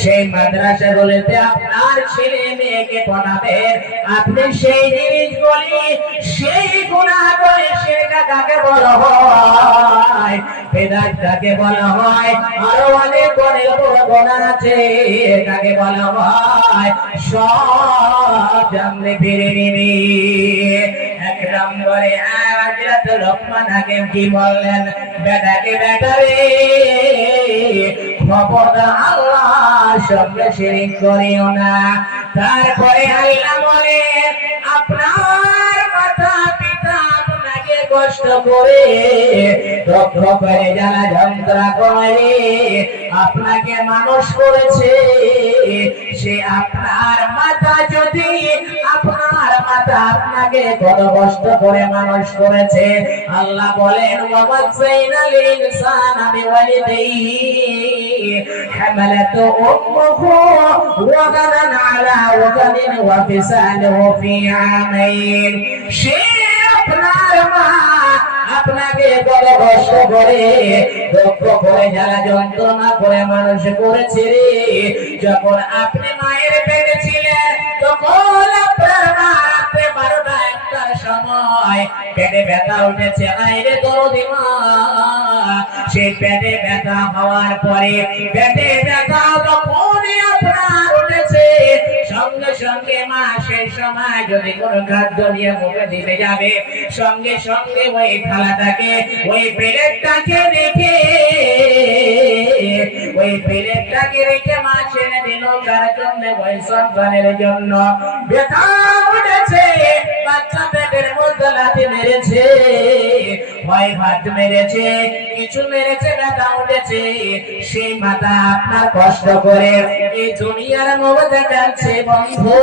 সেই মাদ্রাসাগুলোতে আপনার ছেলে মেয়েকে পড়াবেন। আপনি সেই জিনিসগুলি, সেই গুণাগুলি শিরকা কাকে বলা হয়? বেদাত বলা হয়? আরও অনেক অনেক গুণা আছে, কাকে বলা হয়? সব জানলে ফিরে নিবি। কি বললেন? বেটাকে বেটারে সঙ্গে করিও না। তারপরে আল্লাহ বলে, আপনার পিতা আপনাকে কষ্ট করে দক্ষ করে যারা যন্ত্রণা করে, আপনাকে মানুষ করেছে। সে আপনার মাতা যদি আপনাকে কত কষ্ট করে মানুষ করেছে। আল্লাহ বলেন ওয়াবাসাইনাল ইনসানা বিওয়ালিদাইহি হামালাতু উম্মুহু ওয়াগানান আলা ওয়াগানিন ওয়া ফিসালুহু ফি আমাইন। সে আপনার মা আপনাকে কত কষ্ট করে, দুঃখ করে জ্বালা যন্ত্রণা করে মানুষ করেছে যখন আপনি মায়ের পেটে ব্যথা উঠেছে। আইরে দরদি মা সেই পেটে ব্যথা হওয়ার পরে পেটে ব্যথা তখনই আপনার উঠেছে। সঙ্গে সঙ্গে মা সেই সময় যদি কোনো খাদ্য নিয়ে মুখে দিতে যাবে, সঙ্গে সঙ্গে ওই থালাটাকে, ওই প্লেটটাকে রেখে, ওই প্লেটটাকে রেখে মা ছেড়ে দিল কার জন্য, ওই সন্তানের জন্য। ব্যথা উঠেছে। বাচ্চা ভয় ভাত মেরেছে, কিছু মেরেছে ব্যথা উঠেছে। সেই মাথা আপনার কষ্ট করে এই দুনিয়ার মধ্যে যাচ্ছে বন্ধু।